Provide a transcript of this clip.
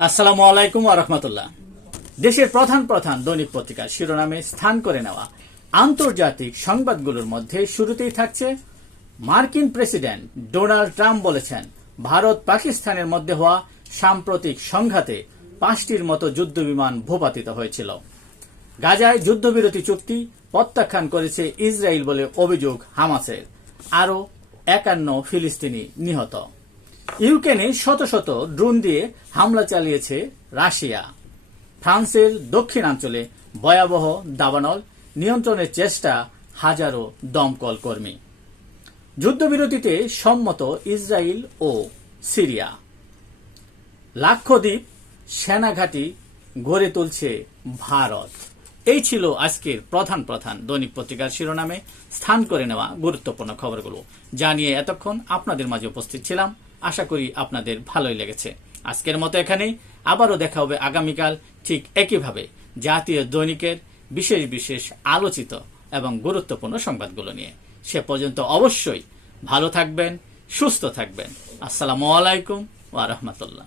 আসসালামু আলাইকুম ওয়া রাহমাতুল্লাহ। দেশের প্রধান প্রধান দৈনিক পত্রিকার শিরোনামে স্থান করে নেওয়া আন্তর্জাতিক সংবাদগুলোর মধ্যে শুরুতেই থাকছে, মার্কিন প্রেসিডেন্ট ডোনাল্ড ট্রাম্প বলেছেন, ভারত পাকিস্তানের মধ্যে হওয়া সাম্প্রতিক সংঘাতে 5টির মতো যুদ্ধবিমান ভূপাতিত হয়েছিল। গাজায় যুদ্ধবিরতি চুক্তি প্রত্যাখ্যান করেছে ইসরায়েল বলে অভিযোগ হামাসের। আরও 51 ফিলিস্তিনি নিহত। ইউক্রেনে শত শত ড্রোন দিয়ে হামলা চালিয়েছে রাশিয়া। ফ্রান্সের দক্ষিণাঞ্চলে ভয়াবহ দাবানল, নিয়ন্ত্রণের চেষ্টা হাজারো দমকল কর্মী। যুদ্ধবিরতিতে সম্মত ইসরায়েল ও সিরিয়া। লাক্ষদ্বীপ সেনাঘাঁটি গড়ে তুলছে ভারত। এই ছিল আজকের প্রধান প্রধান দৈনিক পত্রিকার শিরোনামে স্থান করে নেওয়া গুরুত্বপূর্ণ খবরগুলো, যা নিয়ে এতক্ষণ আপনাদের মাঝে উপস্থিত ছিলাম। আশা করি আপনাদের ভালোই লেগেছে। আজকের মতো এখানেই, আবারও দেখা হবে আগামীকাল ঠিক একইভাবে জাতীয় দৈনিকের বিশেষ বিশেষ আলোচিত এবং গুরুত্বপূর্ণ সংবাদগুলো নিয়ে। সে পর্যন্ত অবশ্যই ভালো থাকবেন, সুস্থ থাকবেন। আসসালামু আলাইকুম ওয়া রাহমাতুল্লাহ।